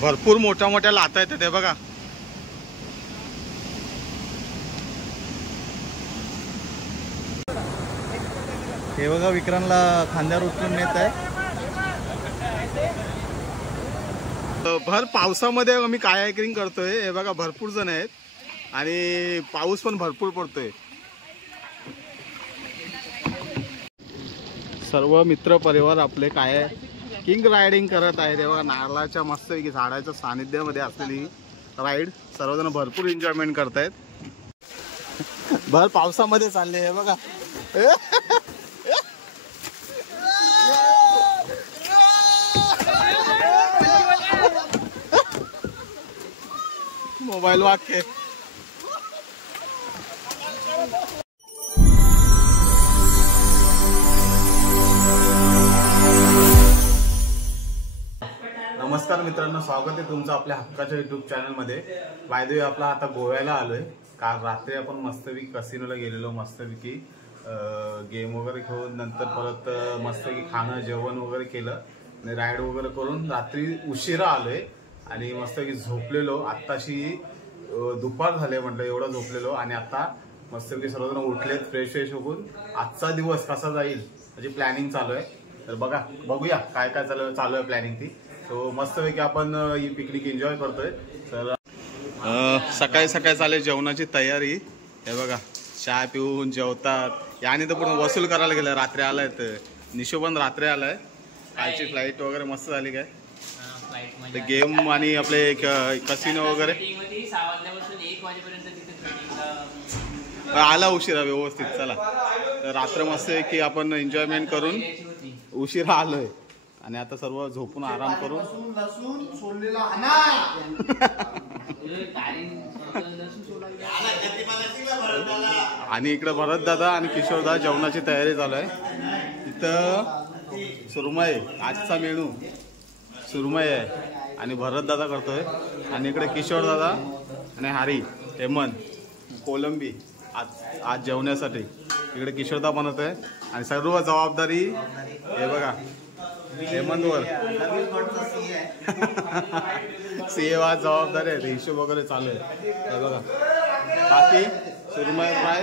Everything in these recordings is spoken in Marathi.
भरपूर मोठ्या मोठ्या लाटा आहेत ते बघा. हे बघा विक्रांतला खांद्यावर उचलून नेत आहे. भर पावसामध्ये आम्ही कायाकिंग करतोय. हे बघा भरपूर जण आहेत आणि पाऊस पण भरपूर पडतोय. सर्व मित्र परिवार आपले कायाकिंग रायडिंग करत आहे. हे बघा नारळाच्या मस्तपैकी झाडाच्या सानिध्यामध्ये असलेली राईड सर्वजण भरपूर एन्जॉयमेंट करतायत. भर पावसामध्ये चालले हे बघा. मोबाईल वाक्य नमस्कार मित्रांनो, स्वागत आहे तुमचं आपल्या हक्काच्या युट्यूब चॅनलमध्ये. बाय द वे आपला आता गोव्याला आलोय. काल रात्री आपण मस्तपैकी कसिनोला गेलेलो. मस्तपैकी गेम वगैरे खेळून नंतर परत मस्तपैकी खाणं जेवण वगैरे केलं आणि राईड वगैरे करून रात्री उशिरा आलोय आणि मस्तपैकी झोपलेलो. आत्ताशी दुपार झाले म्हटलं, एवढं झोपलेलो आणि आता मस्तपैकी सर्वजण उठलेत फ्रेश होऊन आजचा दिवस कसा जाईल म्हणजे प्लॅनिंग चालू आहे. तर बघूया काय काय चालू आहे प्लॅनिंग ती. सो मस्तपैकी आपण ही पिकनिक एन्जॉय करतोय. तर सकाळी चालू जेवणाची तयारी. हे बघा चहा पिऊन जेवतात. याने तर पूर्ण वसूल करायला गेलं. रात्री आलाय तर निशो पण रात्री आलाय. कालची फ्लाईट वगैरे मस्त झाली काय गेम आणि आपले कसिनो वगैरे आला उशिरा व्यवस्थित. चला तर रात्र मस्त आहे की आपण एन्जॉयमेंट करून उशिरा आलोय आणि आता सर्व झोपून आराम करून आणि इकडे भरत दादा आणि किशोर दादा जेवणाची तयारी चालू आहे. इथं सुरमई आजचा मेनू सुरमई आहे आणि भरत दादा करतोय आणि इकडे किशोर दादा आणि हारी हेमंत कोलंबी आज जेवण्यासाठी इकडे किशोरदा बनवतोय आणि सर्व जबाबदारी हे बघा हेमंतवर. सीए आज जबाबदारी आहे. हिशोब वगैरे चालू आहे हे बघा. बाकी सुरमई फ्राय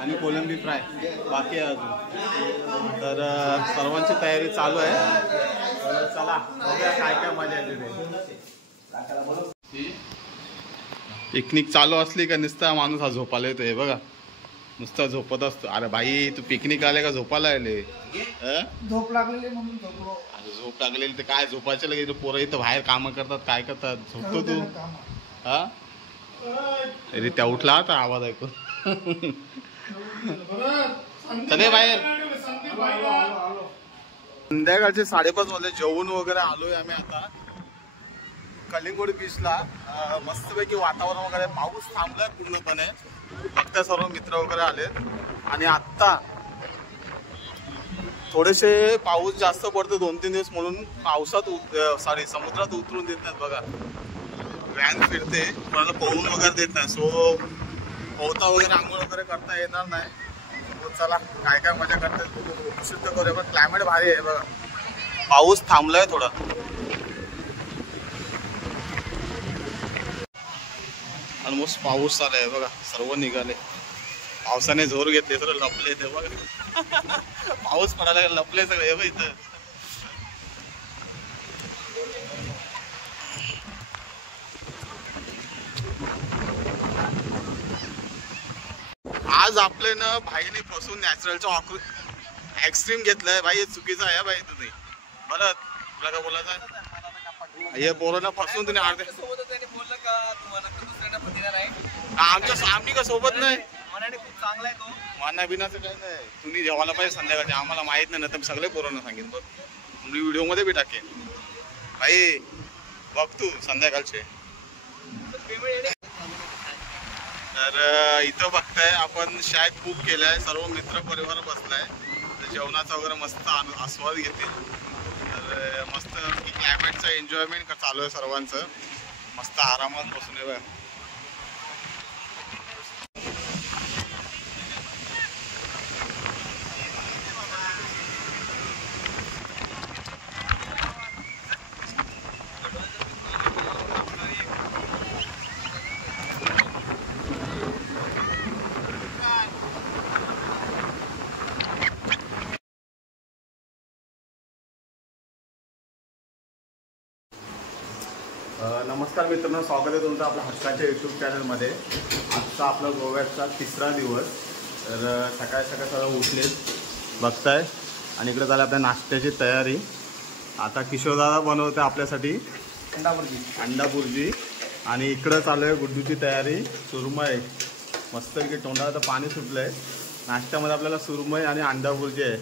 आणि कोलंबी फ्राय बाकी आहे अजून. तर सर्वांची तयारी चालू आहे. चला बघूया काय काय मजा येते. पिकनिक चालू असली का नुसता माणूस हा झोपायला येतो. हे बघा नुसता झोपत असतो. अरे भाई तू पिकनिक आले का झोपायला आले? झोप लागलेली म्हणून झोपलो. झोप लागलेली तर काय झोपायचं लगे. पोरं इथं बाहेर कामं करतात काय करतात. झोपतो तू हा. अरे त्या उठला आता आवाज ऐकून. चले बाहेर. संध्याकाळचे 5:30 वाजले. जेवून वगैरे आलोय आम्ही आता कलिंगोड बीचला. मस्तपैकी वातावरण वगैरे पाऊस थांबलाय पूर्णपणे. फक्त सर्व मित्र वगैरे आलेत आणि आत्ता थोडेसे पाऊस जास्त पडतो 2-3 दिवस म्हणून पावसात समुद्रात उतरून देत नाहीत. बघा व्हॅन फिरते कोणाला पोहून वगैरे देत नाही. सो पोहता वगैरे आंघोळ वगैरे करता येणार नाही. चला काय काय मजा करतात सिद्ध करूया. पण क्लायमेट भारी आहे बघा. पाऊस थांबलाय थोडा. ऑलमोस्ट पाऊस आलाय बघा. सर्व निघाले. पावसाने जोर घेतले सगळं लपले ते बघा. पाऊस पडायला लपले सगळे इथं. आज आपले ना भाईने फसून नॅचरलचा एक्स्ट्रीम घेतलाय. भाई चुकीचं आहे भाई. तुम्ही परत तुला काय बोलायचं हे पोरांना फसून तुम्ही अर्ध्या आमच्या सामनी का सोबत नाही. माना बिनाचं काही नाही. तुम्ही जेवायला पाहिजे संध्याकाळी. आम्हाला माहित नाही ना तर सगळे पोरांना सांगेन. बघ मी व्हिडिओ मध्ये बी टाकेन. भाई बघ तू संध्याकाळचे. तर इथं बघताय आपण शाळेत बुक केलाय. सर्व मित्र परिवार बसलाय. जेवणाचा वगैरे मस्त आस्वाद घेतील. तर मस्त क्लायमेटचं एन्जॉयमेंट चालू आहे सर्वांचं. मस्त आरामात बसून आहे. नमस्कार मित्रांनो, स्वागत आहे तुमचं आपल्या हक्काच्या यूट्यूब चॅनलमध्ये. आजचा आपला गोव्याचा तिसरा दिवस. तर सकाळी सगळं उठले बघताय आणि इकडे झालं आपल्या नाश्त्याची तयारी. आता किशोरदादा बनवते आपल्यासाठी अंडा बुर्जी आणि इकडं चालू आहे गुड्डूची तयारी. सुरमई मस्तपैकी तोंडाला तर पाणी सुटलं आहे. नाश्त्यामध्ये आपल्याला सुरमई आणि अंडा बुर्जी आहे.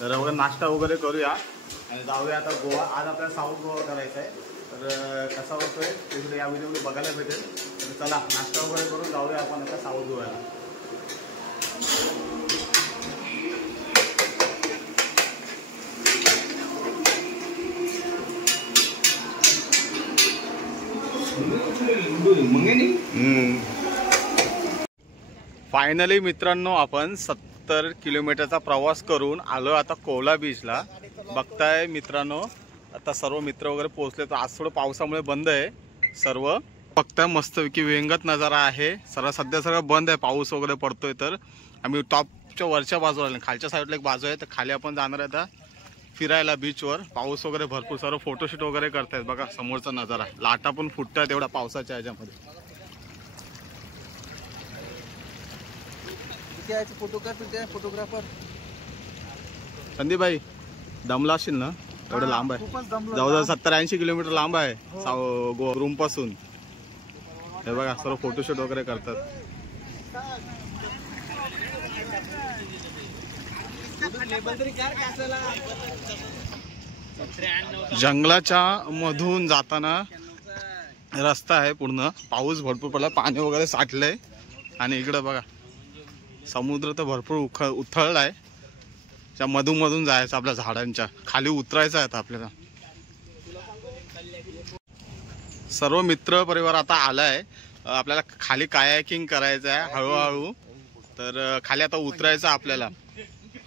तर वगैरे नाश्ता वगैरे करूया आणि जाऊया आता गोवा. आज आपल्याला साऊथ गोवा करायचा आहे. तर कसा होतोय तिकडे या व्हिडिओमध्ये बघायला भेटेल. तर चला नाश्ता वगैरे करून जाऊया आपण आता साऊथ गोव्याला. फायनली मित्रांनो आपण 70 किलोमीटरचा प्रवास करून आलो आता कोवला बीचला. बघताय मित्रांनो आता सर्व मित्र वगैरे पोहोचले. तर आज थोडं पावसामुळे बंद आहे सर्व. बघताय मस्तपैकी व्यंगत नजारा आहे. सध्या सगळं बंद आहे, पाऊस वगैरे पडतोय. तर आम्ही टॉपच्या वरच्या बाजूला आलो, खालच्या साईडला एक बाजू आहे. तर खाली आपण जाणार आहे आता फिरायला बीचवर. पाऊस वगैरे भरपूर, सर्व फोटोशूट वगैरे करतायत. बघा समोरचा नजारा, लाटा पण फुटतात एवढा पावसाच्या ह्याच्यामध्ये. फोटोग्राफर संदीप भाई दमला असशील ना, एवढं लांब आहे. जवळजवळ 70-80 किलोमीटर लांब आहे रूम पासून. हे बघा सर्व फोटोशूट वगैरे करतात. जंगलाच्या मधून जाताना रस्ता आहे पूर्ण. पाऊस भरपूर पडला, पाणी वगैरे साठलंय. आणि इकडं बघा समुद्र तर भरपूर उथळलाय. त्या मधून जायचं, आपल्या झाडांच्या खाली उतरायचं आहे आपल्याला. सर्व मित्र परिवार आता आलाय. आपल्याला खाली कायाकिंग करायचं आहे हळूहळू. तर खाली आता उतरायचं आपल्याला.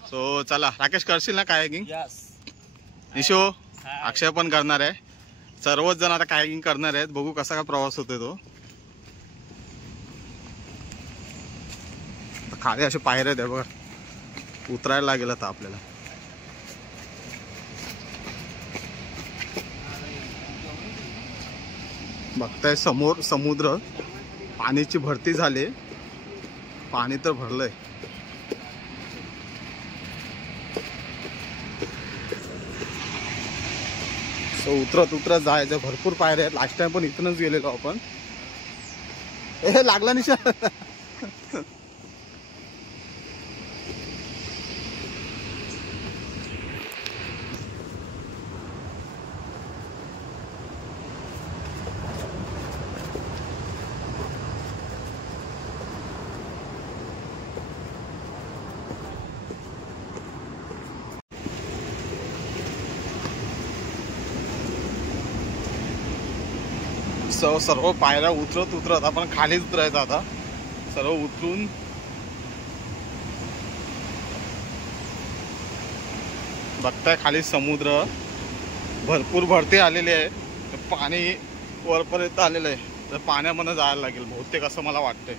सो चला, राकेश करशील ना कायाकिंग? निशो, अक्षय पण करणार आहे. सर्वच जण आता कायाकिंग करणार आहेत. बघू कसा काय प्रवास होतोय तो. खाली असे पायऱ्या आहेत बघा, उतरायला लागेल आता आपल्याला. बघताय समोर समुद्र, पाण्याची भरती झाली. पाणी तर भरलंय. सो उतरत जायचं. भरपूर पायऱ्या आहेत. लास्ट टाइम पण इथूनच गेलेलो आपण. हे लागला निशा. सर्व पायऱ्या उतरत आपण खालीच उतरायचं आता. सर्व उतरून बघताय खाली समुद्र भरपूर भरती आलेली आहे. पाणी वरपर्यंत आलेलं आहे. तर पाण्यामध्ये जायला लागेल बहुतेक असं मला वाटतंय.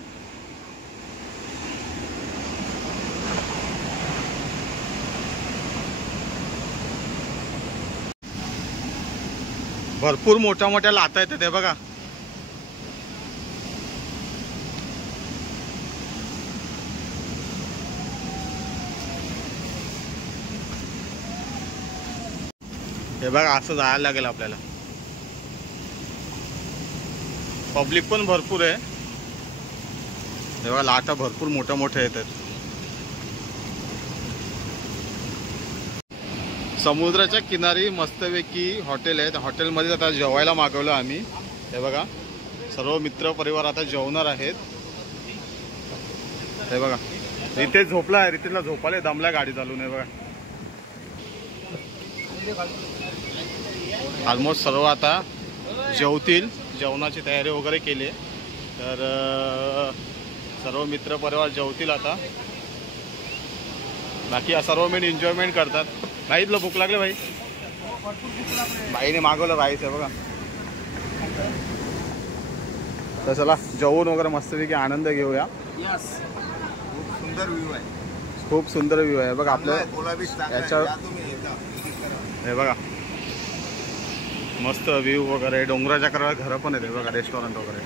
भरपूर मोठ्या लाटा आहेत ते बघा. हे बघा असं जायला लागेल आपल्याला. पब्लिक पण भरपूर आहे. हे बघा लाटा भरपूर मोठ्या येतात. समुद्राच्या किनारी मस्तपैकी हॉटेल आहे. त्या हॉटेलमध्ये आता जेवायला मागवलं आम्ही. हे बघा सर्व मित्र परिवार आता जेवणार आहेत. हे बघा रितेश झोपला आहे. रितेशला झोपायला दमला गाडी चालून. हे बघा ऑलमोस्ट सर्व आता जेवतील. जेवणाची तयारी वगैरे केली. तर सर्व मित्र परिवार जेवतील आता. बाकी सर्व मिळून एन्जॉयमेंट करतात. भाई तुला भूक लागले भाई? भाईने मागवलं राईस आहे बघा. तर चला जेवून वगैरे मस्तपैकी आनंद घेऊया. खूप सुंदर व्ह्यू आहे. खूप सुंदर व्ह्यू आहे बघा आपलं याच्या. हे बघा मस्त व्ह्यू वगैरे, डोंगराच्या कडेला घरं पण येते बघा, रेस्टॉरंट वगैरे.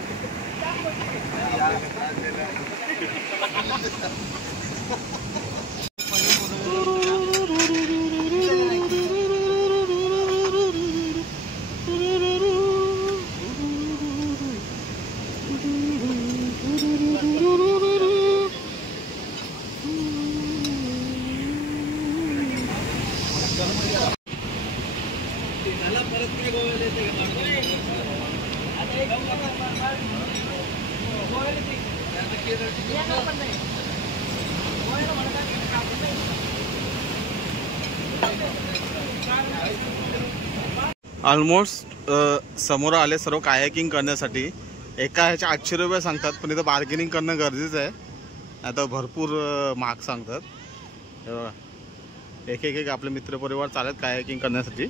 ऑलमोस्ट समोर आले सर्व कायाकिंग करण्यासाठी. एका ह्याच्या 800 रुपये सांगतात, पण इथं बार्गेनिंग करणं गरजेचं आहे. आता भरपूर महाग सांगतात. हे बघा, एक आपले मित्रपरिवार चालत कायाकिंग करण्यासाठी.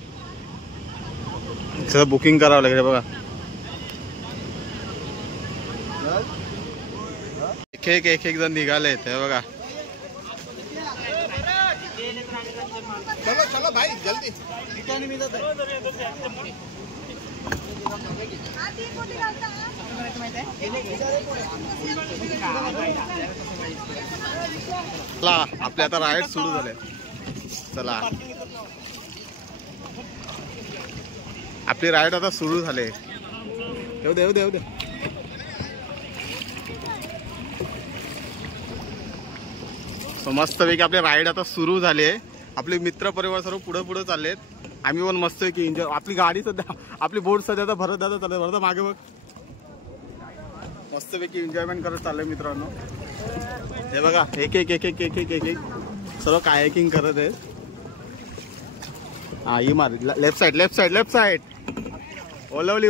सगळं बुकिंग करावं लागेल बघा. एक जण निघाले हे बघा. चलो भाई जल्दी. आपले आता राईड सुरू झाले. चला, आपली राईड आता सुरू झाले. येऊ दे, येऊ दे, येऊ दे. मस्तपैकी आपली राईड आता सुरू झाली आहे. आपले मित्र परिवार सर्व पुढे चाललेत. आम्ही पण मस्तपैकी एन्जॉय. आपली गाडी सध्या, आपली बोट सध्या आता भरत दादा चालत, भरत मागे बघ. मस्तपैकी एन्जॉयमेंट करत चाललंय मित्रांनो. हे बघा, एक सर्व कायाकिंग करत आहेत. हा, ही मार. Left side. ओलवली.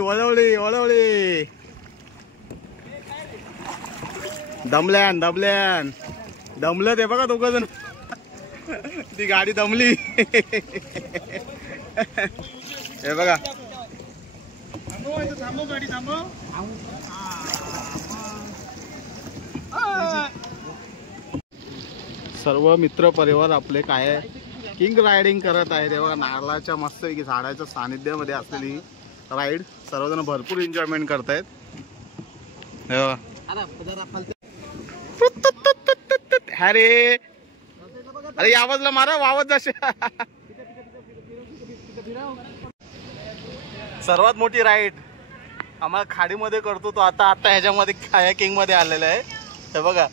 दमलं ते बघा दोघं जण. ती गाडी दमली. हे बघा, थांबव गाडी, थांबव. सर्व मित्र परिवार आपले किंग रायडिंग करत आहे. ते बघा, नारळाच्या मस्तपैकी झाडाच्या सानिध्यामध्ये असलेली राईड. सर्वजण भरपूर एन्जॉयमेंट करतायत. अरे अरे, आवाजला मारा, वावत जाशे. सर्वात मोठी राईड आम्हाला खाडीमध्ये करतो तो. आता ह्याच्यामध्ये कायाकिंग मध्ये आलेला आहे. हे बघा,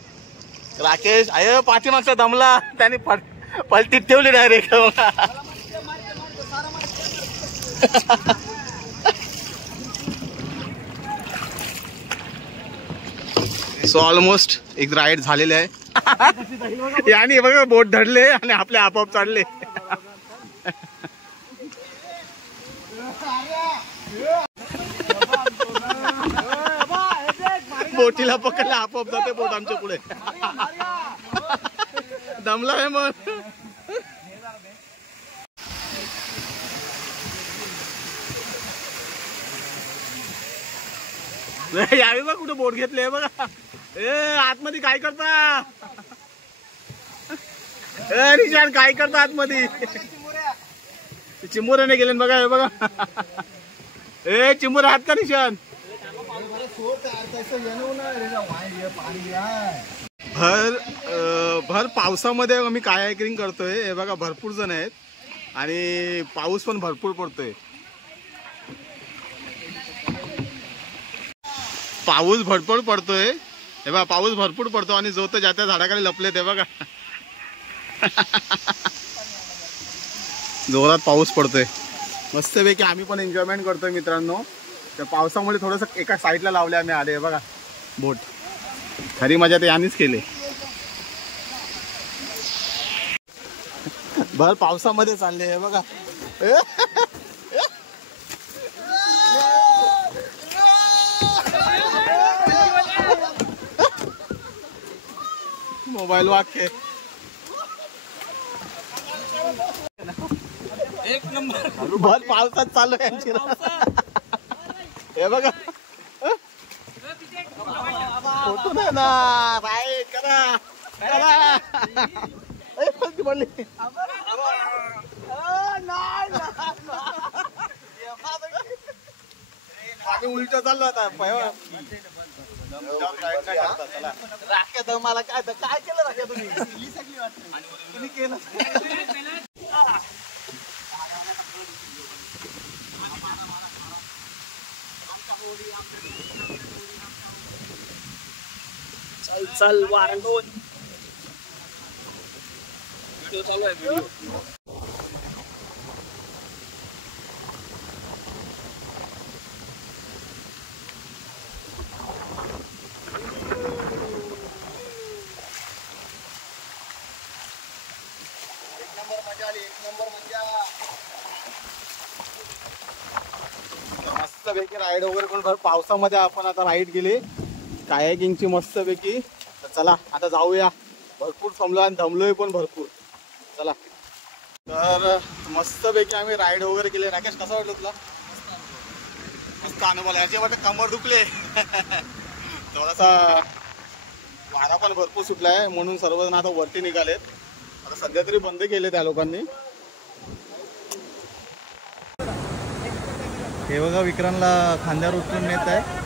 राकेश आय पाठीमागचा दमला, त्याने पलटीत ठेवली डायरेक्ट. सो ऑलमोस्ट एक राईड झालेली आहे. यानी बघा, बोट धरले आणि आपले आपोआप चढले. बोटीला पकडला, आपोआप जाते बोट आमच्या पुढे. दमला आहे मग. यावी बघ कुठे बोट घेतले बघा. आतमध्ये काय करता निशान, काय करता आतमध्ये? चिमुऱ्याने गेले बघा. हे बघा, चिमुरे हात का निशान? भर पावसामध्ये आम्ही कायाकिंग करतोय. हे बघा, भरपूर जण आहेत आणि पाऊस पण भरपूर पडतोय. पाऊस भरपूर पडतोय. हे बघा, पाऊस भरपूर पडतो आणि जो तो ज्या त्या झाडाखाली लपले. ते बघा, जोरात पाऊस पडतोय. मस्तपैकी आम्ही पण एन्जॉयमेंट करतोय मित्रांनो. त्या पावसामुळे थोडस एका साईडला लावले आम्ही आले. बघा बोट, खरी मजा ते यांनीच केली. भर पावसामध्ये चालले. हे बघा, मोबाईल वाक्य एक नंबर. भर पावसात चालू आहे यांची. हे बघा, फोटो नाही ना, राईट करा पडली. आम्ही उलट चाललो आता राख्या तर मला काय काय केलं राख्या तुम्ही केलं चल चल वारंगोन व्हिडिओ चालू आहे व्हिडिओ. मस्त पैकी राईड वगैरे करून पावसामध्ये आपण आता राईड गेली कायाकिंगची मस्त पैकी. तर चला आता जाऊया. भरपूर थांबलो आणि दमलोय पण भरपूर. चला तर मस्त पैकी आम्ही राईड वगैरे केली. राकेश कसं वाटलं तुला? मस्त अनुभव. याच्या वाटत कमर दुखले थोडासा वारा पण भरपूर सुटलाय म्हणून सर्वजण आता वरती निघालेत. आता सध्या तरी बंद केले त्या लोकांनी. हे बघा विक्रांतला खांद्यावर उचलून नेत आहे.